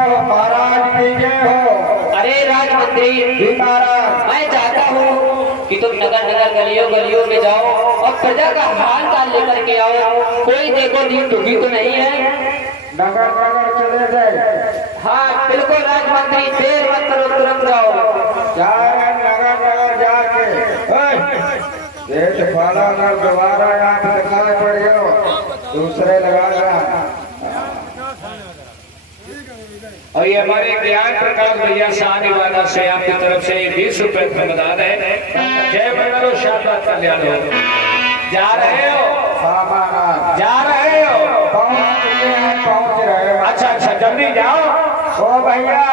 महाराज की जय हो। अरे राजमंत्री महाराज, मैं चाहता हूँ कि तुम नगर नगर गलियों गलियों में जाओ और प्रजा का हाल चाल लेकर के आओ। कोई देखो दिन दुखी तो नहीं है। नगर नगर चले गए। हाँ बिल्कुल राजमंत्री, देर मत करो, तुरंत जाओ। जा रहे नगर नगर जाके देख फाला नर दोबारा यहाँ पे दिखाई पड़ गयो, दूसरे लगा गया। और ये हमारे ज्ञान प्रकाश भैया शाहवादा से आपकी तरफ से 20 रुपए प्रदान है। जय मंगलो शाबाश कल्याण हो। जा रहे हो? हाँ महाराज, जा रहे हो? पहुँच रहे हो। अच्छा अच्छा, जल्दी जाओ। ओ भैया,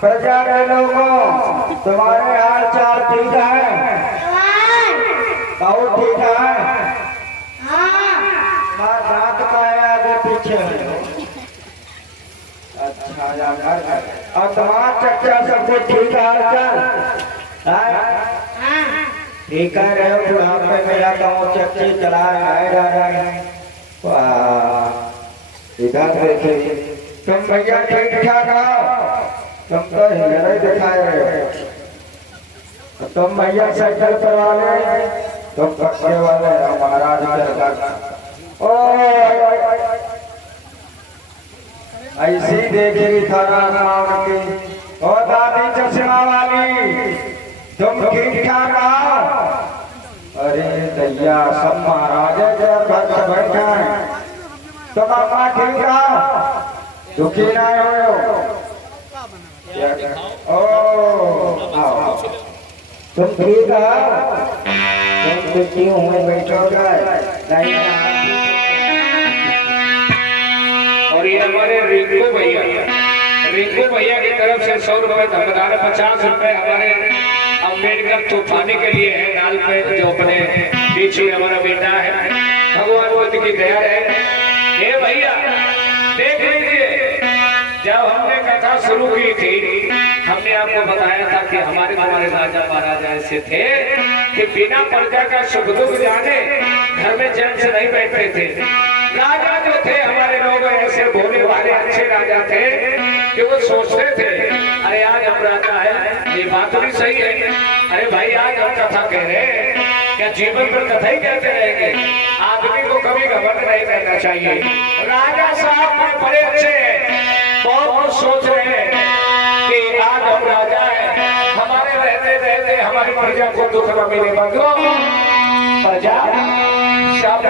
प्रजा के लोगों, तुम्हारे हाल चाल ठीक है? बहुत ठीक है। दांत का है आगे पीछे है। अच्छा और तुम्हारा चच्चा सब कुछ ठीक है? ठीक है रहे हो? बुढ़ापे मेरा गाँव चच्ची चला रहे। इधर देखिए, तुम भैया ठीक ठाक आओ, तुम तो हिलने दिखाए रहे हो। तुम भैया साइकिल पर वाले, तुम पक्के वाले हो महाराज। ओ ऐसी देखेगी थाना नाम की। ओ दादी चश्मा वाली, तुम ठीक ठाक आओ। अरे दैया, सब महाराज बैठा है। तुम अपना ठीक आओ, दुखी ना हो। आओ, तुम ठीक आओ, तुम दुखी हुए बैठोगे नहीं। और ये हमारे रिंकू भैया की तरफ से 100 रुपए धमदार, 50 रुपए हमारे अम्बेडकर तूफानी के लिए है। नाल पे जो अपने बीच में हमारा बेटा है, भगवान बुद्ध की दया है। ये भैया देख लीजिए, जब हमने कथा शुरू की थी, हमने आपको बताया था कि हमारे राजा महाराजा ऐसे थे कि बिना प्रजा का सुख दुख जाने घर में चैन से नहीं बैठते थे। राजा जो थे हमारे लोग ऐसे भोले वाले अच्छे राजा थे कि वो सोचते थे, अरे आज हम राजा है, ये बात भी सही है। अरे भाई, आज हम कथा कह रहे हैं, क्या जीवन पर कथा ही कहते रहेंगे? आदमी को कभी घमंड नहीं करना चाहिए। राजा साहब बड़े अच्छे हैं, बहुत कुछ सोच रहे हैं कि आज हम राजा है, हमारे रहते रहते हमारी प्रजा को दुख न मिले। बंधुओं, प्रजा सब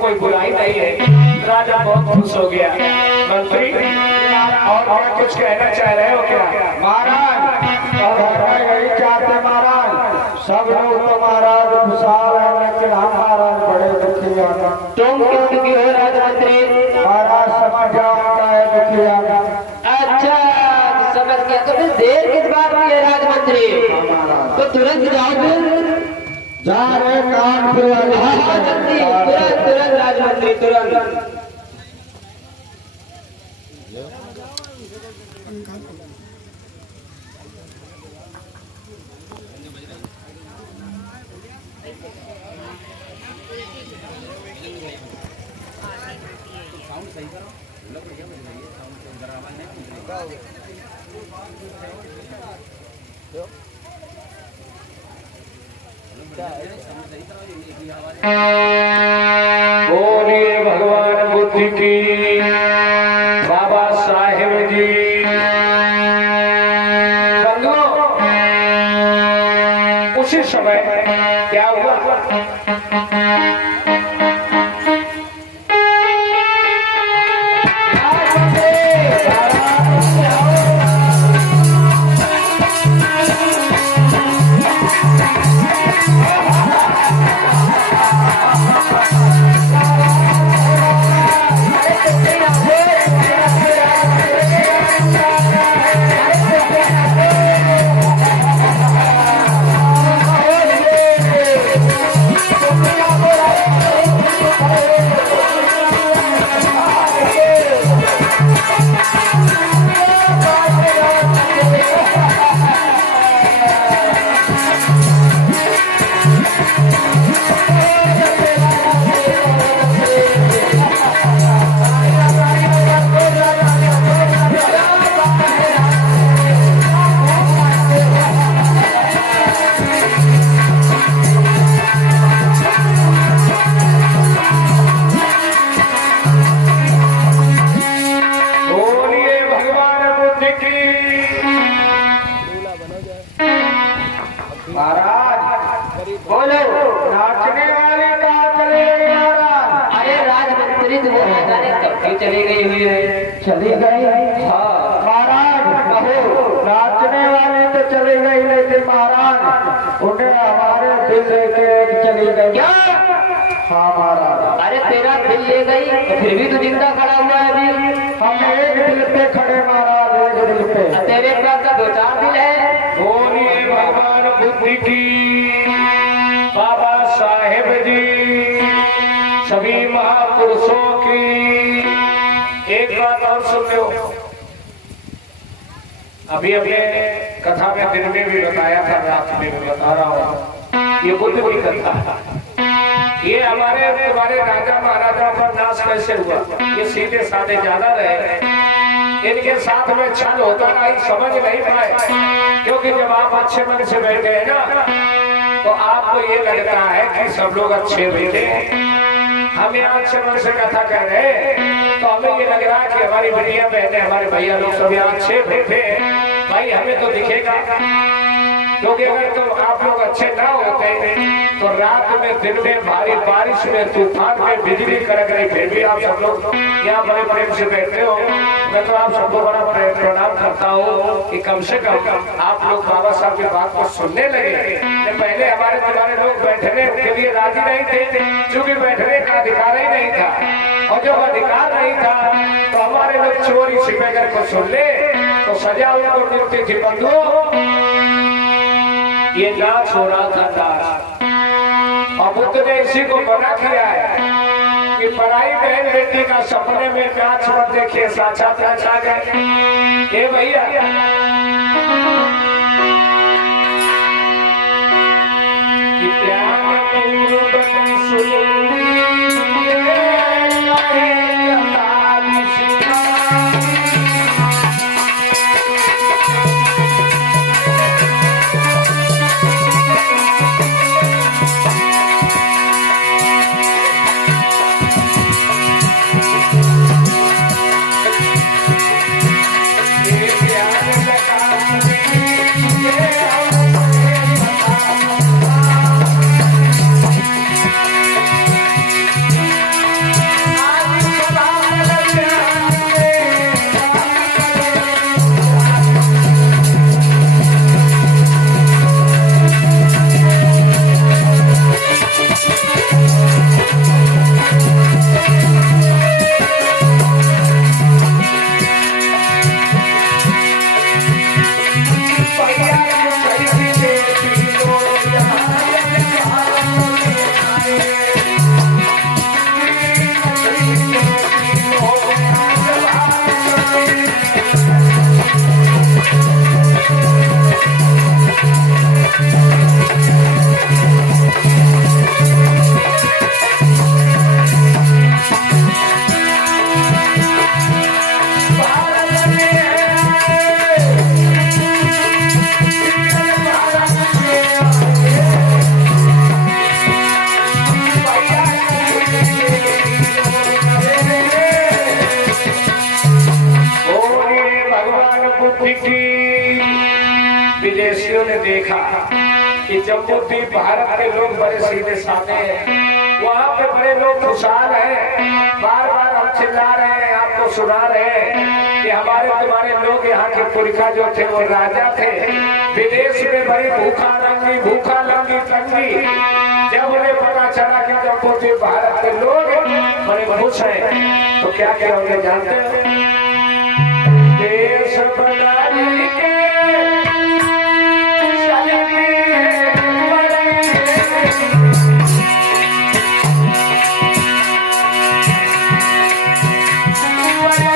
कोई बुराई नहीं है। राजा बहुत खुश हो गया। मंत्री, और क्या कुछ कहना चाह रहे हो क्या? महाराज, यही चाहते महाराज, सब लोग तो महाराज खुशहाल है, लेकिन हम महाराज बड़े दुखी हैं। तुम क्यों दुखी हो राजमंत्री? महाराज समझ जाओ है दुखी है। अच्छा समझ गया, तो फिर देर किस बात की है राजमंत्री? तो तुरंत जाओ, फिर जा रहे काम पे जल्दी, तुरंत तुरंत राजमंत्री, तुरंत। बोलिए भगवान बुद्ध की, बाबा साहेब जी। बंधुओं, उसी समय क्या हुआ? महाराज बोलो, नाचने वाली कहाँ चले गई महाराज? अरे राजमंत्री तो वो है जाने कब की चली गई हुई है। चली गई? हाँ महाराज कहो, नाचने वाली तो चली गई, लेकिन महाराज उन्हें हमारे दिल लेके एक चली गई। क्या? हाँ महाराज। अरे तेरा दिल ले गई तो फिर भी तो जिंदा खड़ा हुआ है अभी। हम एक दिल पे खड़े महाराज, एक दिल पे। तेरे पास का 2-4 दिल है। बोलिए भगवान बुद्ध की, बाबा साहेब जी, सभी महापुरुषों की। एक बात और सुन लो, अभी अभी कथा में दिन में भी बताया था, रात में भी बता रहा हूँ। ये बुद्ध की कथा है। ये हमारे तुम्हारे राजा महाराजा पर नाश कैसे हुआ? ये सीधे साधे ज्यादा रहे, इनके साथ में छल होता नहीं, समझ नहीं पाए। क्योंकि जब आप अच्छे मन से बैठे हैं ना, तो आपको ये लगता है कि सब लोग अच्छे बैठे हैं। हम यहाँ अच्छे मन से कथा कर रहे हैं, तो हमें ये लग रहा है कि हमारी बेटियां बहने, हमारे भैया लोग सब यहाँ अच्छे बैठे हैं। भाई हमें तो दिखेगा, क्योंकि अगर तो आप लोग अच्छे ना होते तो रात में, दिन में, भारी बारिश में, तूफान में, बिजली कड़क रही, फिर भी आप सब लोग यहाँ बड़े प्रेम से बैठते हो। मैं तो आप सबको बड़ा प्रणाम करता हूँ कि कम से कम आप लोग बाबा साहब की बात को सुनने लगे। पहले हमारे तुम्हारे लोग बैठने के लिए राजी नहीं थे, क्योंकि बैठने का अधिकार ही नहीं था। और जब अधिकार नहीं था तो हमारे लोग चोरी छिपे कर को सुन ले तो सजा उनको मिलती थी। बंधुओं, ये नाच हो रहा था, नाच। और बुद्ध ने इसी को मना किया है कि पराई बहन बेटी का सपने में नाच मत देखिए, साक्षात नाच आ गए। ये भैया कि प्यार पूर्वक सुन विदेशियों ने देखा कि जम्मू द्वीप भारत के लोग बड़े सीधे साधे हैं, वहाँ पे बड़े लोग खुशहाल हैं। बार बार हम चिल्ला रहे हैं, आपको सुना रहे हैं कि हमारे तुम्हारे लोग यहाँ के पुरखा जो थे वो राजा थे, विदेश में बड़ी भूखा लंगी तंगी। जब उन्हें पता चला कि जम्मू द्वीप भारत के लोग बड़े खुश हैं, तो क्या क्या उन्हें जानते हैं? देश बनाने के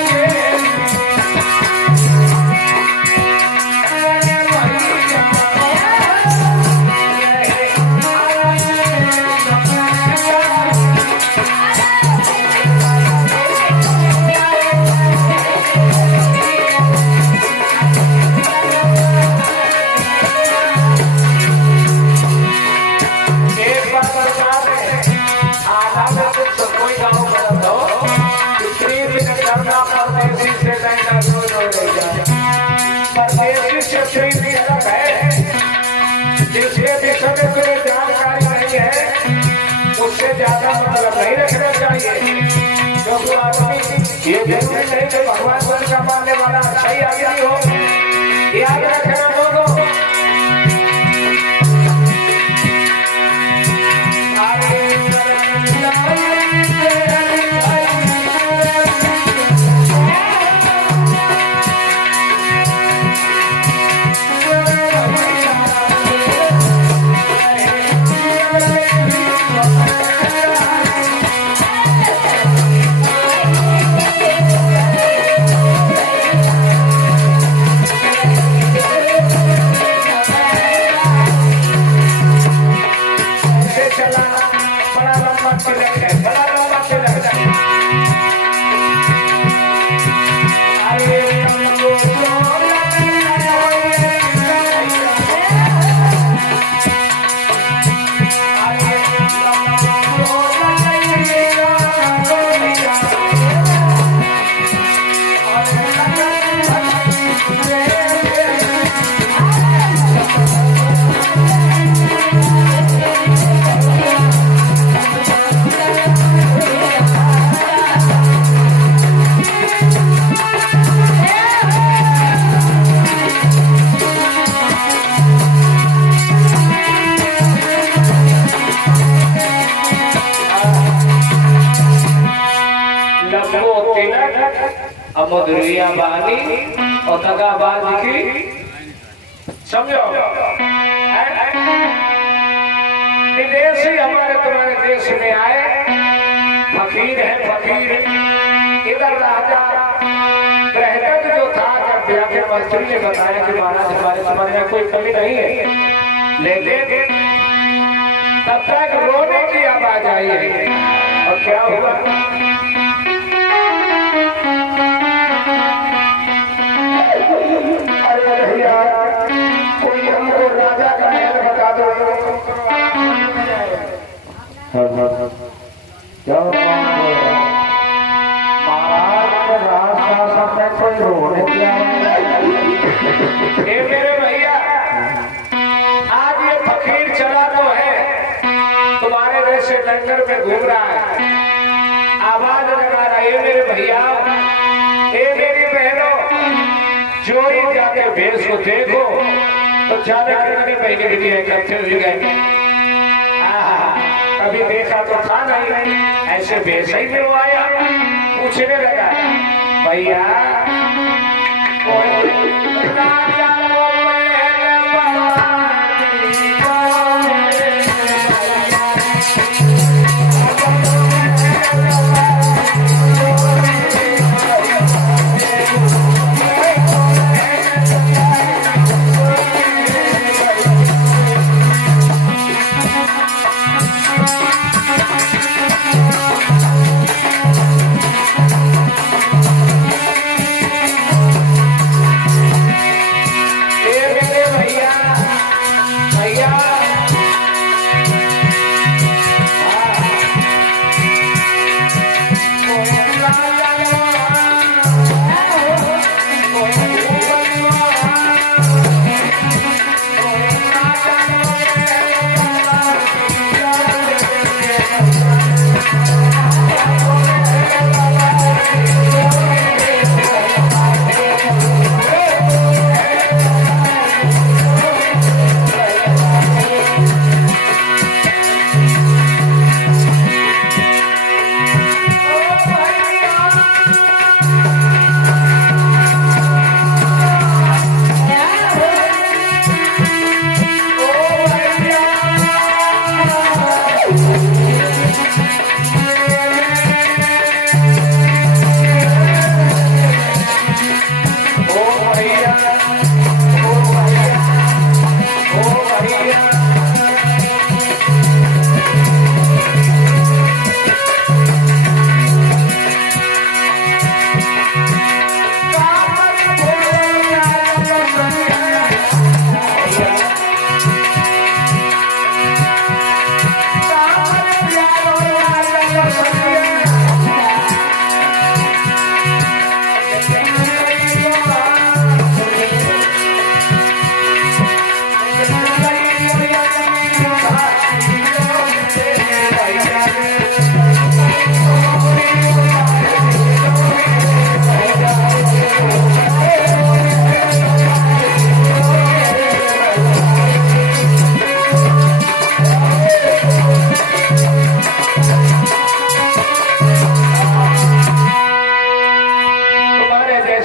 Yeah. करना परदेसी से नैना दो रैया। परदेसी से प्रीति भी अलग है, जिसके विषय में तुम्हें जानकारी नहीं है उससे ज्यादा मतलब नहीं रखना चाहिए। क्योंकि आदमी ये जरूरी नहीं कि भगवान वन का मानने वाला सही आदमी हो, याद रखना दोनों। मधुरिया बानी और दगाबाज की समझो। विदेशी हमारे तुम्हारे देश में आए, फकीर है फकीर। इधर राजा बृहद जो था, जब जाके मंत्री ने बताया कि महाराज हमारे समाज में कोई कमी नहीं है, लेकिन तब तक रोने की आवाज आई है। और क्या हुआ, कोई हमको राजा का महल बता दो। क्या महाराज में कोई रोने मेरे भैया, आज ये फकीर चला तो है, तुम्हारे जैसे लंगर में घूम रहा है, आवाज लगा रहा है मेरे भैया, ए मेरी बहनों, जो ही जाके भेष को देखो तो जाने कितने महीने के लिए इकट्ठे हो गए। कभी देखा तो था नहीं, ऐसे भेष ही में वो आया, पूछने लगा भैया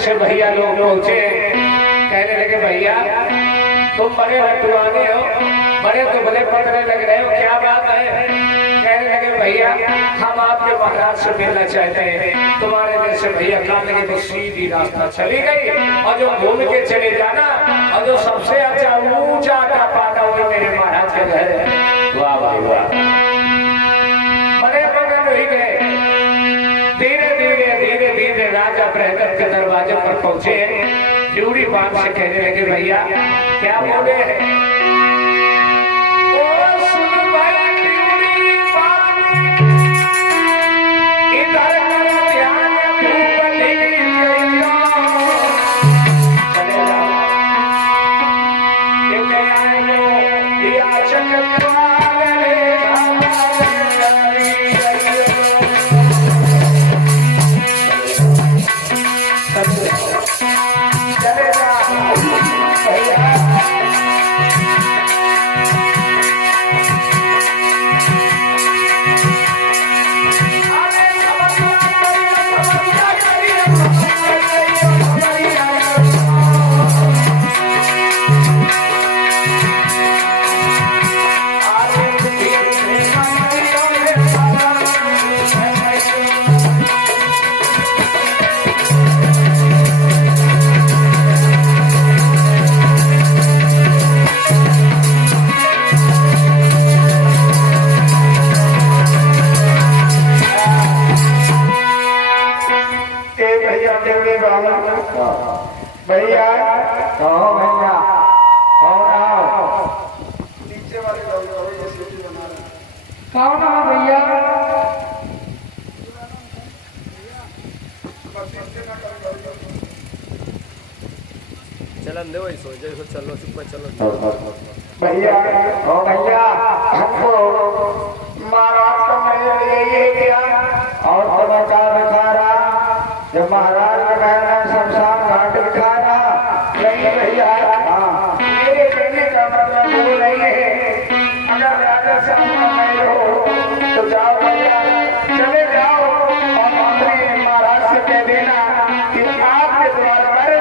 से भैया लोग पहुंचे, कहने लगे भैया तुम बड़े रटवाने हो, बड़े दुबले पतले लग रहे हो, क्या बात है? कहने लगे भैया हम आपके महाराज से मिलना चाहते हैं। तुम्हारे जैसे भैया काम लगे तो सीधी रास्ता चली गई, और जो घूम के चले जाना, और जो सबसे अच्छा ऊंचा आटा पाना वही मेरे महाराज के घर है। वाह भाई वाह, बड़े मगन हुई गए। धीरे धीरे धीरे धीरे राजा बृहद के दरवाजे पर पहुंचे। ड्यूरी बात से कहने लगे भैया क्या बोले हैं? भैया कहो भैया कौन आओ नीचे वाले कौन आओ भैया चलन दे वही सो जैसे चलो चुप चलो भैया ओ भैया हमको महाराज का मैं ये क्या और समाचार दिखा रहा जब महाराज का कहना शमशान घाट दिखा रहा नहीं भैया मेरे कहने का मतलब वो नहीं है। अगर राजा साहब हो तो जाओ भैया चले जाओ और मंत्री महाराज से कह देना कि आपके द्वार पर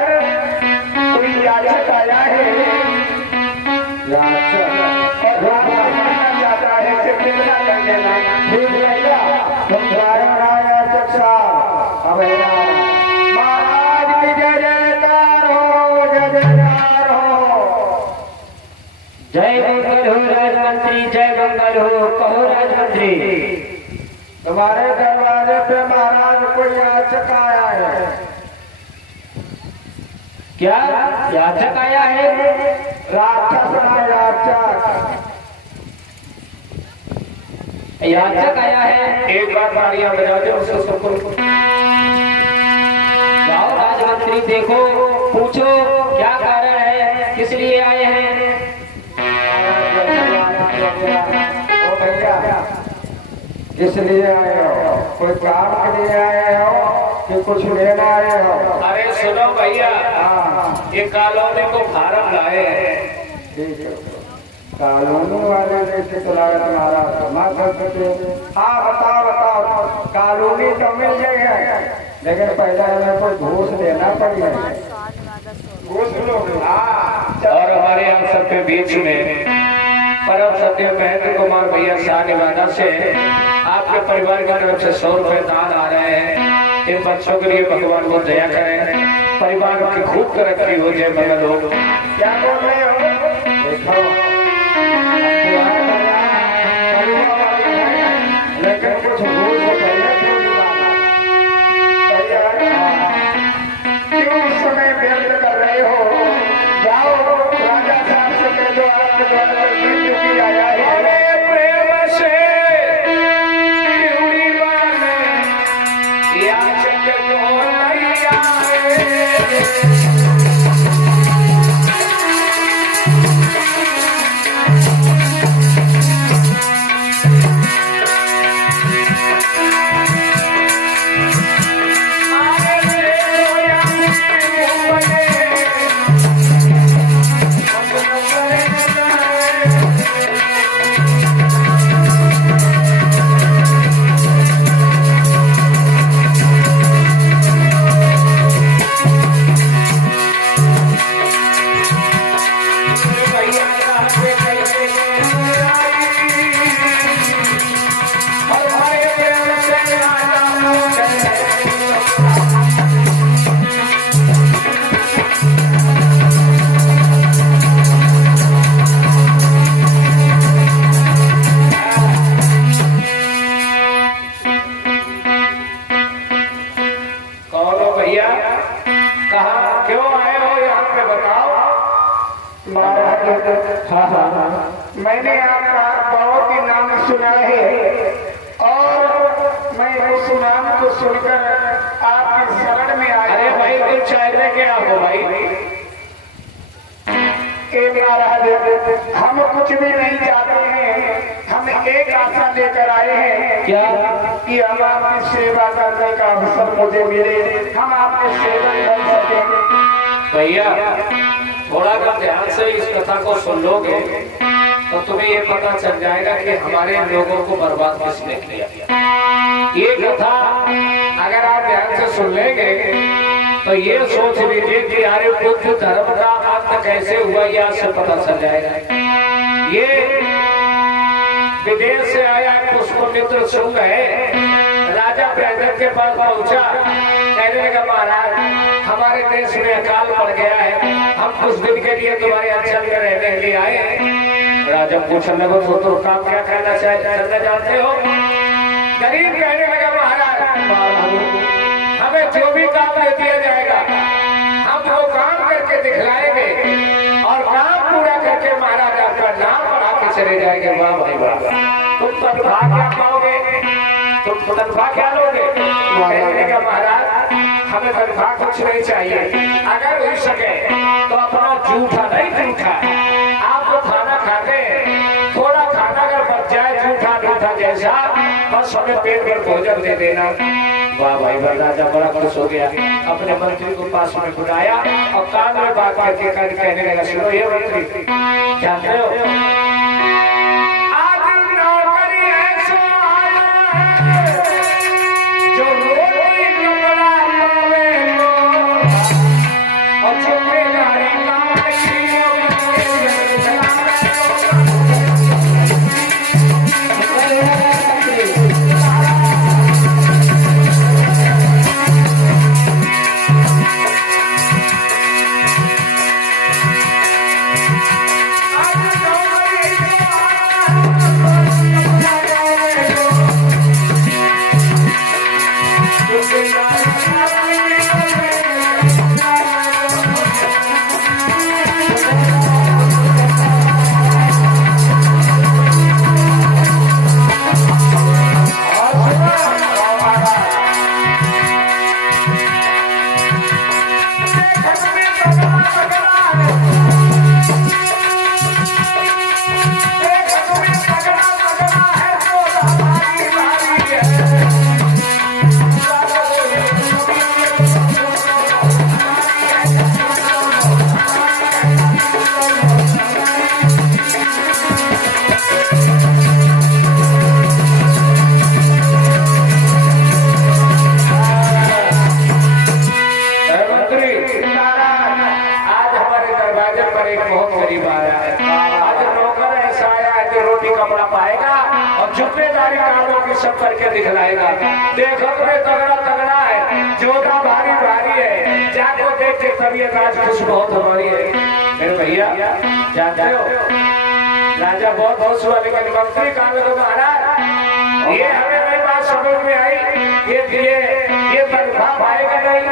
कोई याचक आया है और चाहता है से कितना कर देना। ठीक भैया तुम याचक साहब अब महाराज की जय जयकार हो, जय जयकार हो। जय मंगल हो राजमंत्री, जय मंगल हो। कहो राजमंत्री। तुम्हारे दरवाजे पे महाराज कोई याचक आया है। क्या याचक आया है? राक्षस ना याचक याचक आया है। एक बार तालियां बजा दो उसको सबको। जाओ राजमंत्री देखो, पूछो क्या कारण है, किस लिए आए हैं? ओ भैया इसलिए आए हो, कोई काम के लिए आए हो कि कुछ लेना आए हो? अरे सुनो भैया ये कॉलोनी को फार्म लाए हैं। ठीक है कॉलोनी वाले जैसे तो लगा तुम्हारा जमा कर सकते। हाँ बताओ बताओ कॉलोनी तो मिल जाएगा लेकिन पहले हमें कोई घूस देना पड़ेगा। घूस लोगे? और हमारे हम सबके बीच में परम सत्य महेंद्र कुमार भैया शाह निवादा से आपके परिवार की तरफ से 100 रुपए दान आ रहे हैं। इन बच्चों के लिए भगवान को दया करें, परिवार की खूब तरक्की हो, जय मंगल हो। क्या बोल रहे हो? देखो लेकिन कुछ भूल को पहले क्यों उस समय व्यक्त कर रहे हो? जाओ राजा साहब से कह दो आपके द्वारा की आया है। अरे प्रेम से ड्यूरी बाने याचक को नहीं आए। भैया कहाँ क्यों आए हो यहाँ पे बताओ। महाराज हाँ मैंने आपका बहुत ही नाम सुना है और मैं उस नाम को सुनकर आपके शरण में आया। अरे भाई तुम चाहते क्या हो भाई। महाराज हम कुछ भी नहीं चाहते हैं, हम एक आशा लेकर आए हैं क्या कि हम आपकी सेवा करने का अवसर मुझे मिले, हम आपके सेवक बन सकें। भैया थोड़ा अगर ध्यान से इस कथा को सुन लोगे तो तुम्हें ये पता चल जाएगा कि हमारे लोगों को बर्बाद किसने किया। ये कथा अगर आप ध्यान से सुन लेंगे तो ये सोच लीजिए कि यार बुद्ध धर्म का अंत कैसे हुआ, ये आपसे पता चल जाएगा। ये विदेश से आया पुष्पमित्र शुंग है, राजा प्रहलाद के पास पहुंचा, कहने लगा महाराज हमारे देश में अकाल पड़ गया है, हम कुछ दिन के लिए तुम्हारे अंचल में रहने के लिए आए हैं। राजा पूछने लगा तो काम क्या करना करना चाहते हो। गरीब कहने लगा महाराज हमें जो भी काम दे दिया जाएगा हम वो काम करके दिखलाएंगे और काम पूरा करके महाराज आपका नाम बढ़ा के चले जाएंगे। वाह भाई वाह, तुम तनख्वाह क्या पाओगे, तुम तनख्वाह क्या लोगे। कहने का महाराज हमें तनख्वाह कुछ नहीं चाहिए, अगर हो सके तो अपना जूठा नहीं जूठा आप जो खाना खाते हैं थोड़ा खाना अगर बच जाए जूठा जूठा जैसा बस हमें पेट भर भोजन दे देना। वाह भाई वाह, राजा बड़ा खुश हो गया, अपने मंत्री को पास में बुलाया और कान में बात करके कहने लगा सुनो ये मंत्री जानते हो आज नौकरी ऐसा आया है जो रोटी कपड़ा पावे और जिम्मेदारी सब करके दिखलाएगा। देखो अपने तगड़ा तगड़ा है, जोधा भारी भारी है, जाको देख के तबीयत आज खुश बहुत हमारी है। मेरे भैया जानते हो राजा बहुत खुश हुआ, लेकिन मंत्री कहा लगा महाराज ये हमें नई बात समझ में आई, ये तनख्वाह पाएगा नहीं,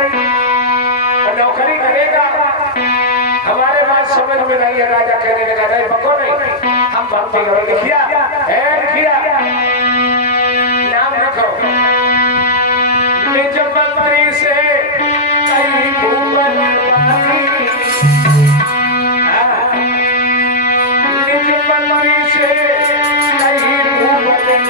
नौकरी करेगा, हमारे बात समझ में नहीं है। राजा कहने लगा नहीं पको नहीं, हम भक्ति करो लिखिया नाम रखो निज मंत्री से कहीं घूमन निज मंत्री से कहीं घूमन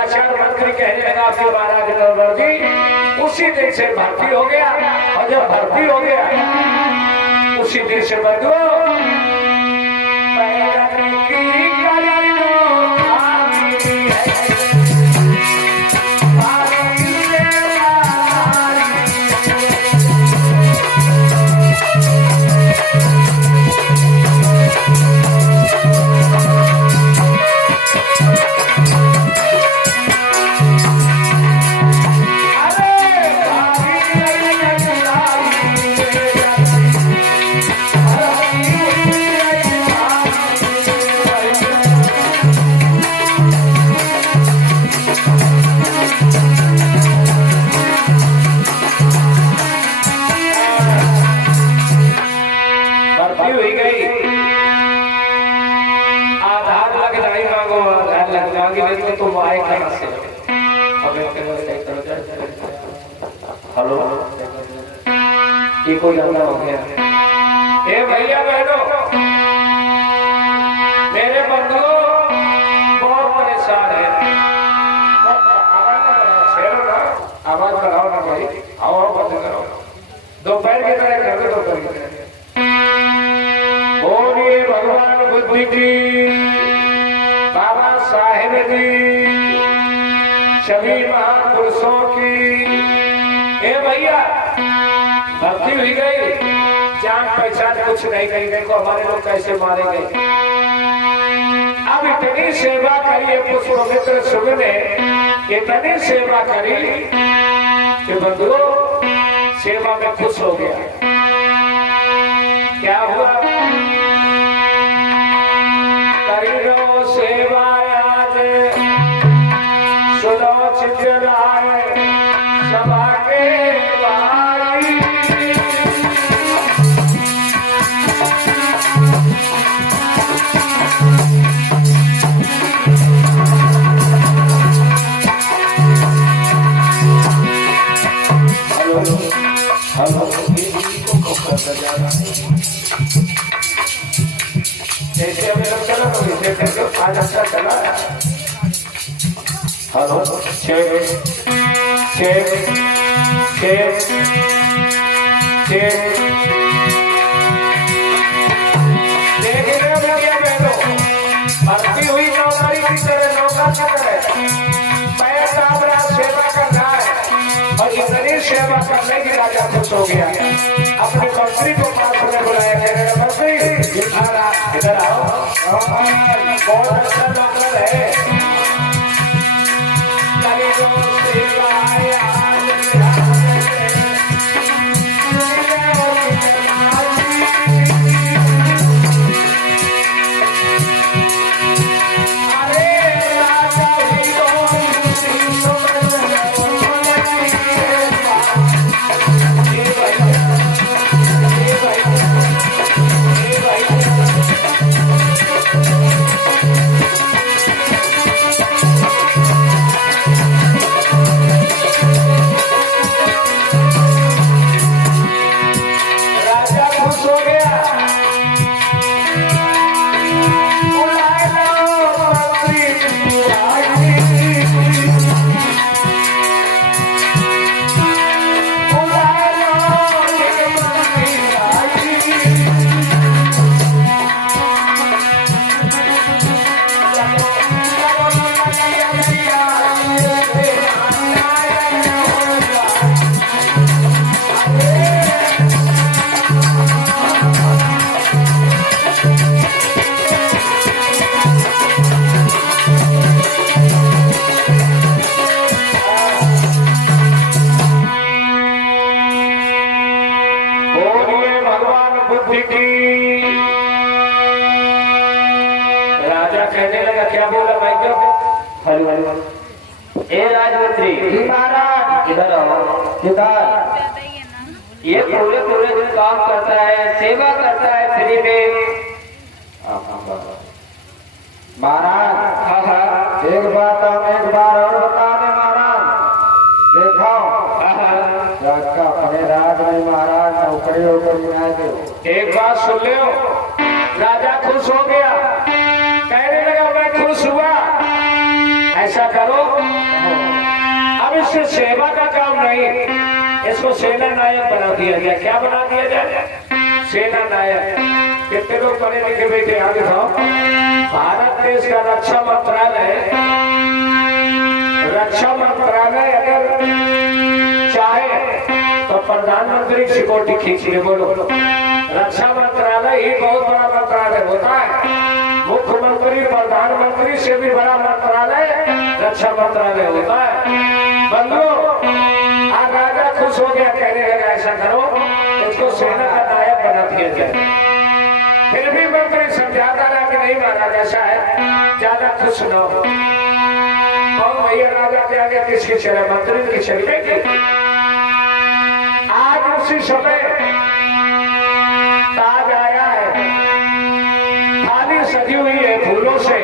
लाचार मंत्री कहने लगा आपके महाराज गवर्नर जी, उसी दिन से भर्ती हो गया। और जब भर्ती हो गया उसी दिन से बंधु हेलो ये कोई लड़का हो गया। ए भैया बहनों, मेरे बंधुओं बहुत परेशान है। आवाज बढ़ाओ ना भाई, आओ बंद करो। दोपहर की तरह कर दो, दोपहर की तरह। बोलिए भगवान बुद्धि की, बाबा साहेब जी, सभी महापुरुषों की। ए भैया भक्ति हुई गई, जान पहचान कुछ नहीं कही गई को हमारे लोग कैसे मारेंगे। अब इतनी सेवा करिए पुष्पमित्र शुभ ने, इतनी सेवा करी कि बंधुओं सेवा में खुश हो गया। क्या हुआ? करी लो सेवा आज सुनो चितराए सभा के बारी। हेलो जैसे हम लोग चला तो इसे करके आज अच्छा चला। Hello check check check check. देख रहे हो भैया बहनों, भर्ती हुई नौकरी की तरह, नौकर की तरह पैसा बड़ा सेवा कर रहा है। और इतनी सेवा करने की राजा खुश हो गया। अपने मंत्री को पास में बुलाया, कह रहे मंत्री इधर आओ, बहुत अच्छा नौकर है। राजा कहने लगा, क्या बोला भाई? क्यों? ए राजमंत्री महाराज इधर आओ। किधर? ये पूरे पूरे दिन काम करता है, सेवा करता है फ्री में। महाराज एक बात हम एक बार और बता दें महाराज, देखो का अपने राज में महाराज नौकरी होकर बनाए दो। एक बात सुन ले, राजा खुश हो गया, कहने लगा मैं खुश हुआ। ऐसा करो अब इससे सेवा का काम नहीं, इसको सेना नायक बना दिया जाए। क्या बना दिया जाए? सेना नायक। कितने लोग पढ़े लिखे बैठे आगे था। भारत देश का रक्षा मंत्रालय अगर चाहे तो प्रधानमंत्री सिक्योरिटी खींच ले। बोलो, रक्षा मंत्रालय ही बहुत बड़ा मंत्रालय होता है। मुख्यमंत्री प्रधानमंत्री से भी बड़ा मंत्रालय रक्षा मंत्रालय होता है। बंधुओं, आज राजा खुश हो गया, कहने लगा ऐसा करो, इसको सेना का नायक बना दिया जाए। फिर भी मंत्री समझाता रहा कि नहीं महाराज, ऐसा है, ज्यादा खुश न हो। और भैया राजा के आगे किसकी चले? मंत्री की चलेगी। आज उसी समय ताज आया है, थाली सजी हुई है फूलों से,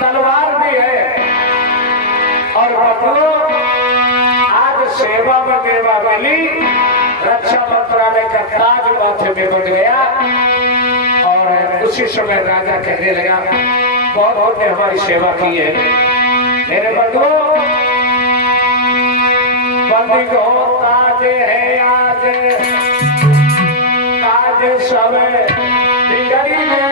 तलवार भी है, और बकरो आज सेवा में देवा मिली, रक्षा मंत्रालय का ताज माथे में बन गया। और उसी समय राजा कहने लगा, बहुत ने हमारी सेवा की है मेरे बंधुओं, बंदी को ताज है आज, ताज सब बिगड़ी गए।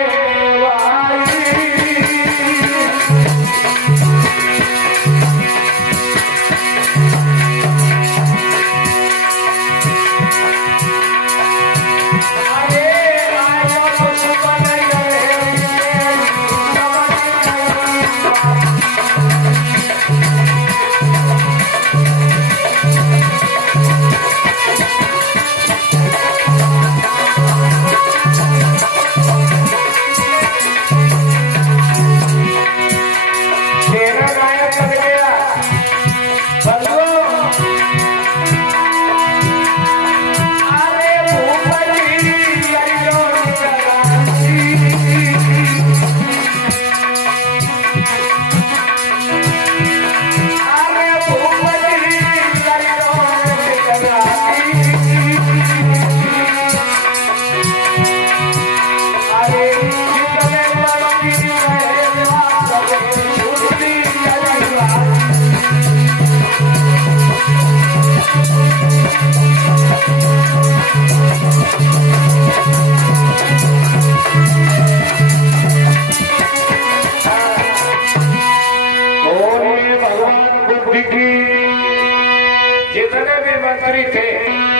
जितने भी मंत्री थे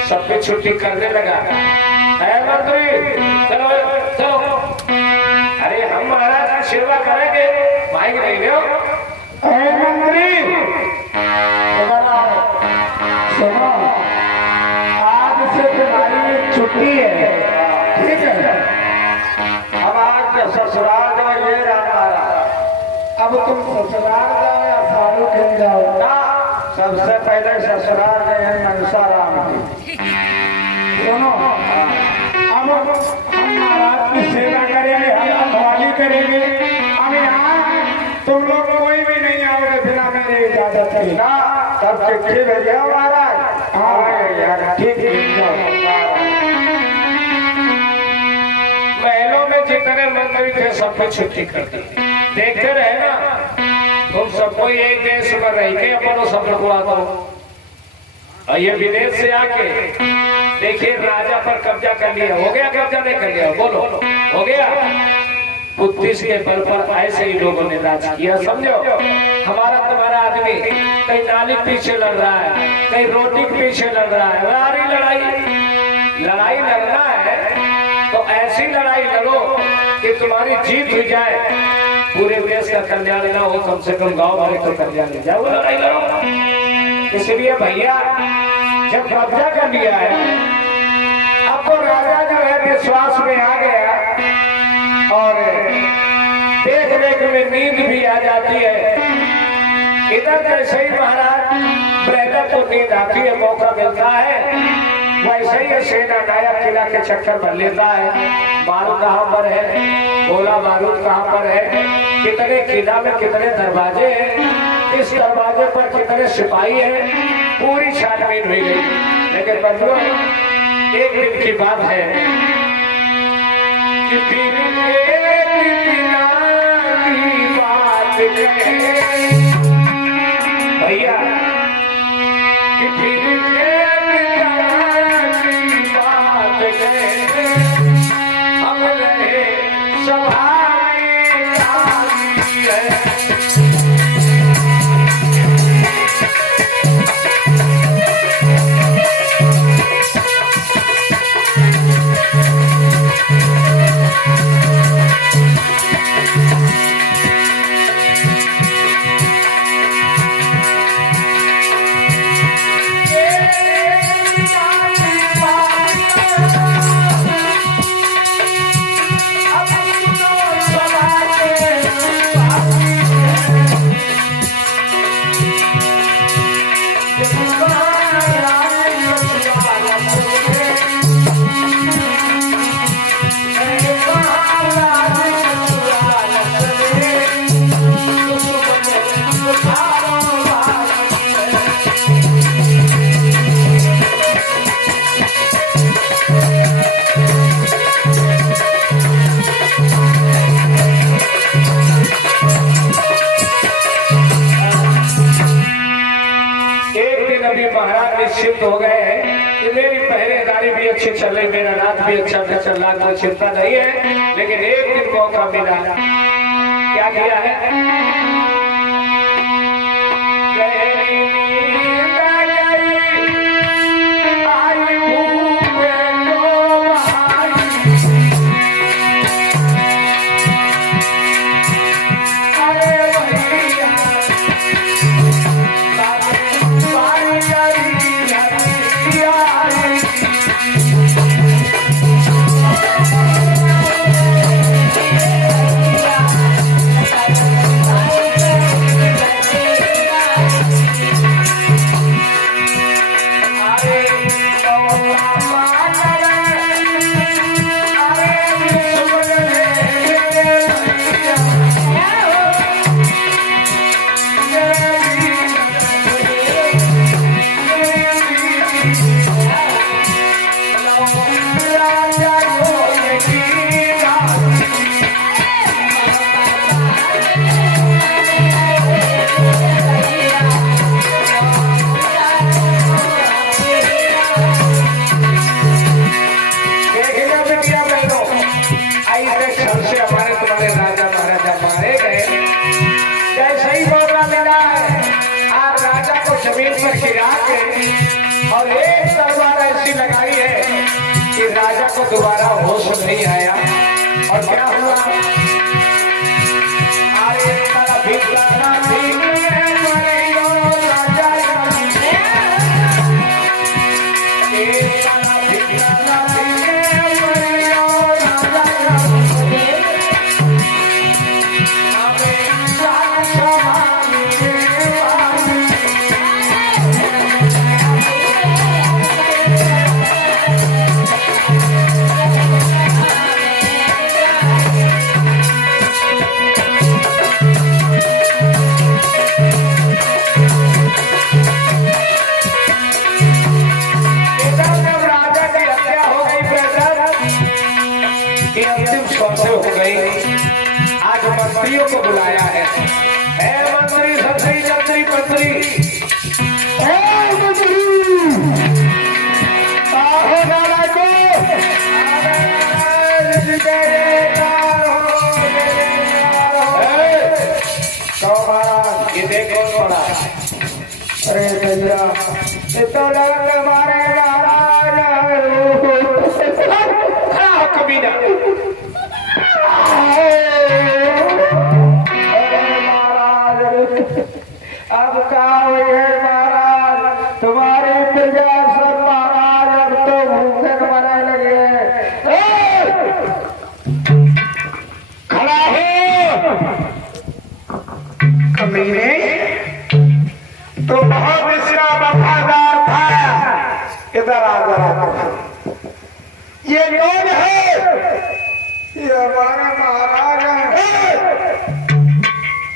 सब पे छुट्टी करने लगा। मंत्री चलो चलो, अरे हम महाराज की सेवा करेंगे, माइक नहीं लो। मंत्री सुनो, आज से तुम्हारी छुट्टी है, ठीक है? अब आज ससुराल में ये रहा, अब तुम ससुराल जाओ या सारू खेल जाओ ना? सबसे पहले ससुराल गए हैं मनसा राम की। सुनो, अब हम महाराज की सेवा करेंगे, हम रखवाली करेंगे। अब यहाँ तुम लोग कोई भी नहीं आओगे बिना मेरे इजाजत के ना। सब चिट्ठी भेजे महाराज। हाँ ठीक महलों में जितने मंत्री थे सब पे छुट्टी कर दी। देखते रहे ना, तुम सबको एक देश में रह के अपनों सब लगवा दो, और ये विदेश से आके देखिए राजा पर कब्जा कर लिया। हो गया कब्जा? नहीं कर लिया? बोलो, हो गया? बुद्धिस्ट के बल पर ऐसे ही लोगों ने राज किया। समझो, हमारा तुम्हारा आदमी कहीं नाली के पीछे लड़ रहा है, कहीं रोटी के पीछे लड़ रहा है। लड़ाई लड़ना है तो ऐसी लड़ाई लड़ो कि तुम्हारी जीत हो जाए, पूरे देश का कल्याण ना हो, कम से कम गांव वाले का कल्याण हो जाए, वो लड़ाई लड़ो। इसलिए भैया जब कब्जा कर लिया है, अब तो राजा जो है विश्वास में आ गया, और देख रेख में नींद भी आ जाती है। इधर जैसे ही महाराज बहतर को नींद आती है, मौका मिलता है, वैसे ही सेना नायक किला के चक्कर भर लेता है। बारूद कहाँ पर है, गोला बारूद कहाँ पर है, कितने किला में कितने दरवाजे हैं, इस दरवाजे पर कितने सिपाही हैं, पूरी छानबीन हुई गई। लेकिन बंधुओं, एक दिन की बात है कि फिर भैया अभी महाराज निश्चिंत हो गए हैं कि मेरी पहरेदारी भी अच्छी चल रही, मेरा रात भी अच्छा चल रहा, कोई चिंता नहीं है। लेकिन एक दिन मौका मिला, क्या किया है? जमीन पर गिरा के और एक तलवार ऐसी लगाई है कि राजा को दोबारा होश नहीं आया। और क्या हुआ? अरे मंत्रियों को बुलाया है। मंत्री संतरी जंत्री मंत्री, ये देखो थोड़ा। अरे भैया तो हमारे कमीना अब क्या हुई है महाराज? तुम्हारी प्रजा सब महाराज अब तो भूखे मरने लगे। खड़ा हो कमीने, तो बहुत इसका वफादार था। इधर आ जरा, ये कौन है? ये हमारे महाराज हैं।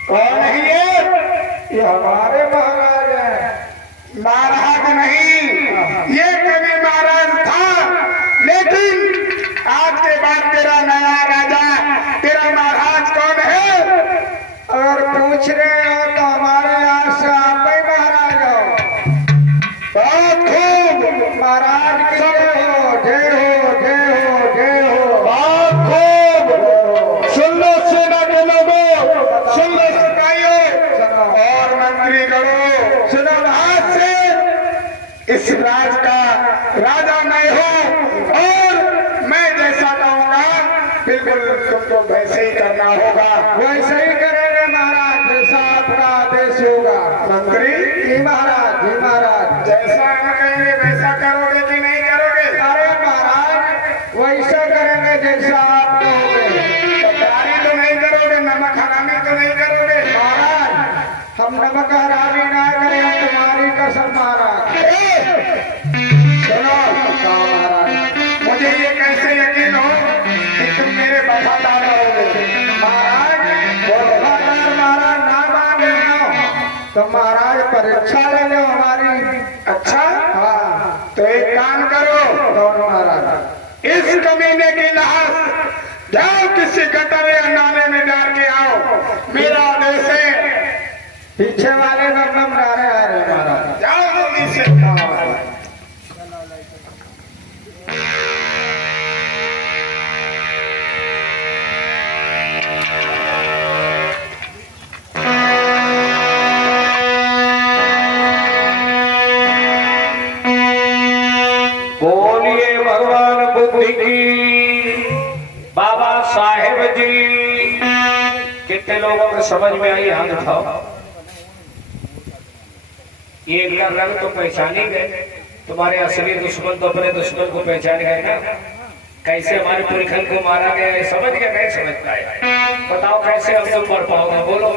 कौन है ये हमारे महाराज हैं। महाराज नहीं, ये कभी महाराज था, लेकिन आज के बाद तेरा नया राजा, तेरा महाराज कौन है? अगर पूछ रहे हो तो हमारे यहाँ से आप ही महाराज हो। बहुत खूब महाराज की जय हो, जय हो, जय हो, जय हो। बहुत खूब। सुन लो सेना के लोगों, सुन लो सिपाहियों और मंत्री गणों, सुनो आज से इस राज का राजा मैं हूँ और मैं जैसा कहूँगा बिल्कुल तुमको वैसे ही करना होगा। वैसे ही करेंगे महाराज, जैसा आपका आदेश होगा। मंत्री जी महाराज, जी महाराज, जैसा हम कहेंगे वैसा करोगे कि नहीं करोगे? अरे महाराज वैसा करेंगे जैसा आप कहोगे। तकरारी तो नहीं करोगे, नमक हरामी तो नहीं करोगे? महाराज हम नमक हरामी ना करें, हम तुम्हारी कसम महाराज। सुनो महाराज, मुझे ये कैसे यकीन हो कि तुम मेरे वफादार रहोगे? महाराज वफादार महाराज ना मांगे हो तो महाराज परीक्षा ले लो हमारी। अच्छा हाँ, तो एक काम करो दोनों महाराज, इस कमीने की लाश जाओ किसी गटर या नाले में डाल के आओ। मेरा आदेश है। पीछे वाले नम नारे आ रहे महाराज, जाओ जल्दी से। की बाबा साहेब जी। कितने लोगों को समझ में आई? हाथ उठाओ। ये इनका रंग तो पहचान ही गए, तुम्हारे असली दुश्मन तो अपने दुश्मन को पहचान गए ना। कैसे हमारे पुरखन को मारा गया ये समझ गए? नहीं समझ पाए? बताओ कैसे हम तुम पढ़ पाओगे? बोलो।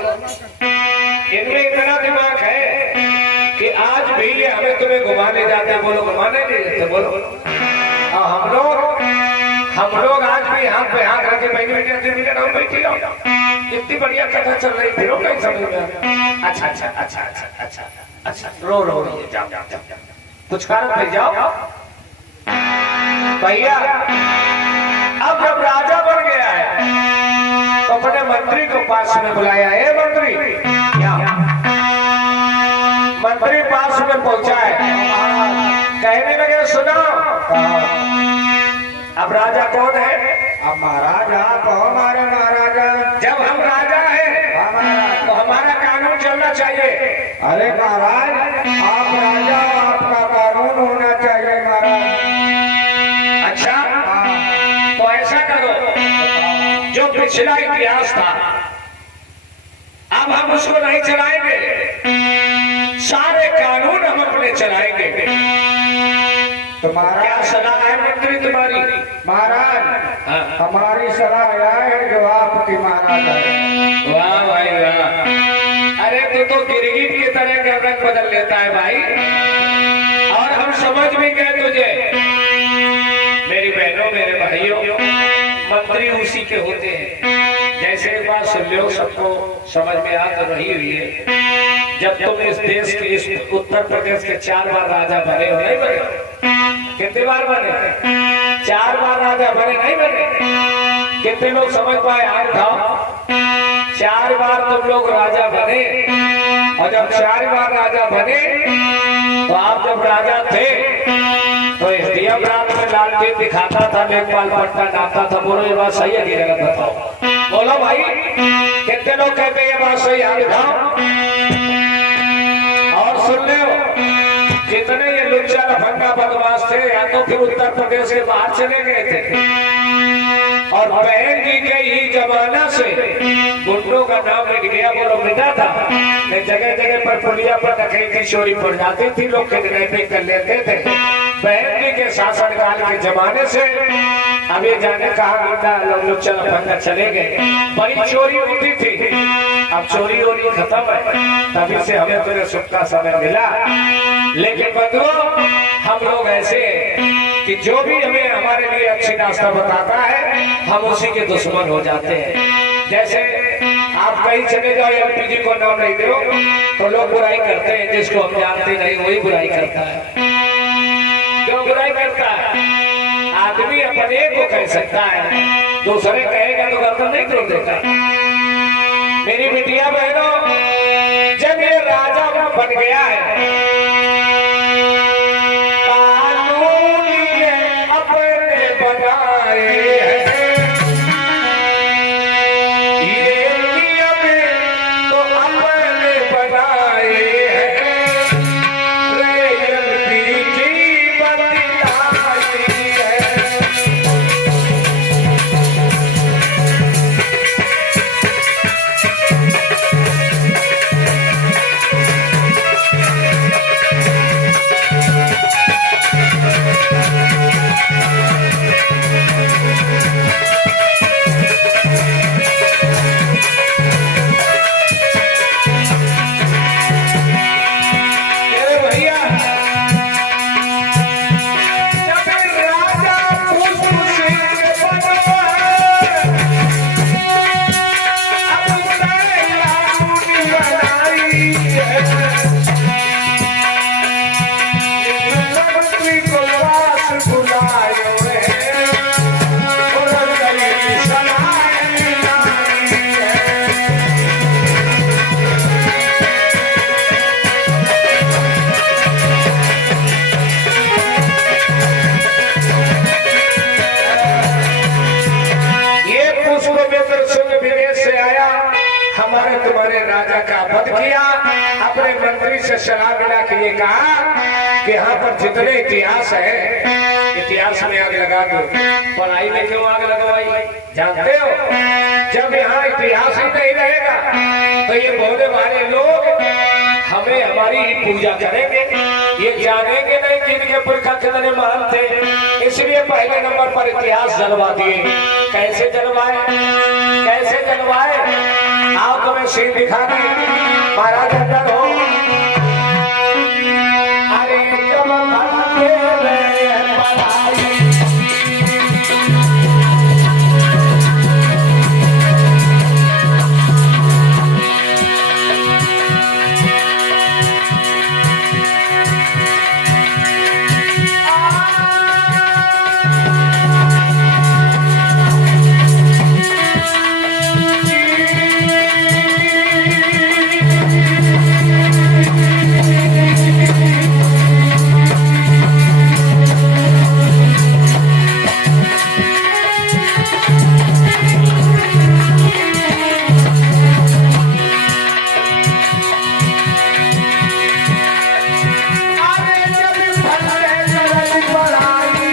इनमें इतना दिमाग है कि आज भी ये हमें तुम्हें घुमाने जाते हैं। बोलो घुमाने नहीं जाते? बोलो। और हम लोग आज भी हाथ पे हाथ रखे बैठी इतनी बढ़िया कथा चल रही, फिर नहीं समझ में? अच्छा अच्छा अच्छा अच्छा अच्छा अच्छा, रो जाओ कुछ कारण पे जाओ भैया। अब जब राजा बन गया है तो अपने मंत्री को पास में बुलाया। है मंत्री, मंत्री पास में पहुंचा है, कहने लगे सुनो अब राजा कौन है? अब महाराजा तो हमारे महाराजा। जब हम राजा हैं तो हमारा कानून चलना चाहिए। अरे महाराज आप राजा, आपका कानून होना चाहिए महाराज। अच्छा तो ऐसा करो, जो पिछला इतिहास था अब हम उसको नहीं चलाएंगे, सारे कानून हम अपने चलाएंगे। तुम्हारा क्या सलाह है मंत्री तुम्हारी? महाराज हाँ। हमारी सलाह यह है जो आपकी महाराज है। वाह भाई वाह। अरे तू तो गिरगिट की तरह का रंग बदल लेता है भाई, और हम समझ भी गए तुझे। मेरी बहनों मेरे भाइयों, मंत्री उसी के होते हैं। जैसे एक बात सुन लो, सबको समझ में आ तो रही हुई है। जब तुम इस देश के, इस उत्तर प्रदेश के 4 बार राजा बने हो, नहीं बने? कितने बार बने? 4 बार राजा बने, नहीं बने? कितने लोग समझ पाए? हाथ उठाओ। 4 बार तुम लोग राजा बने, और जब 4 बार राजा बने तो आप जब राजा थे तो एसडीएम रात में लालटेन दिखाता था, लेखपाल पट्टा नापता था। बोलो ये बात सही है कि गलत? बताओ। बोलो भाई, कितने लोग कहते हैं ये बात सही? हाथ उठाओ। और सुन लो, जितने ये लुच्चा लफंगा बदमाश थे या तो फिर उत्तर प्रदेश के बाहर चले गए थे, और बहन जी के ही जमाना से गुंडों का नाम मिट गया। बोलो मिटा था? जगह जगह पर पुलिया पर डकैती चोरी पड़ जाती थी, लोग किडनैपिंग कर लेते थे। बहन जी के शासनकाल के जमाने से अभी जाने कहा गुंडा लोग लुच्चा लफंगा चले गए। बड़ी चोरी होती थी, अब चोरी वोरी खत्म है, तभी से हमें थोड़े सुख का समय मिला। लेकिन बंधुओं, हम लोग ऐसे कि जो भी हमें हमारे लिए अच्छी रास्ता बताता है हम उसी के दुश्मन हो जाते हैं। जैसे आप कहीं चले जाओ, एलपीजी को नाम नहीं दो तो लोग बुराई करते हैं, जिसको हम जानते नहीं वही बुराई करता है। क्यों बुराई करता है? आदमी अपने को कह सकता है, दूसरे कहेगा तो गर्दन नहीं तोड़ देता। मेरी बिटिया बहनों, जब ये राजा बन गया है, कानून ये अपने बनाए हैं, ये नियम तो अपने बनाए हैं, रेलवे की बदलाई है। हमारे तुम्हारे राजा का वध किया, अपने मंत्री से सलाह मिला के ये कहा कि यहाँ पर जितने इतिहास है, इतिहास में आग लगा दो। पढ़ाई में क्यों आग लगवाई जानते हो? जब यहाँ इतिहास ही नहीं रहेगा तो ये बोलने वाले लोग हमें हमारी ही पूजा करेंगे, ये जानेंगे नहीं कि इनके पुरखा कितने महान थे। इसलिए पहले नंबर पर इतिहास जलवा दिए। कैसे जलवाए, कैसे जलवाए? आओ तुम्हें सीन दिखा दें। महाराज अंदर हो। अरे जब भटके रहे पढ़ाई,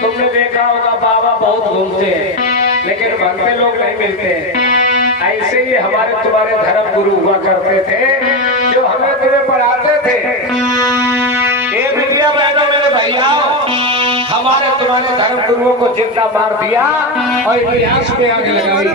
तुमने देखा होगा बाबा बहुत घूमते हैं लेकिन मन में लोग नहीं मिलते हैं। ऐसे ही हमारे तुम्हारे धर्म गुरु हुआ करते थे जो हमें तुम्हें पढ़ाते थे। ये विद्या बहनों मेरे भैया, हमारे तुम्हारे धर्म गुरुओं को जितना मार दिया और इतिहास में आग लगाई।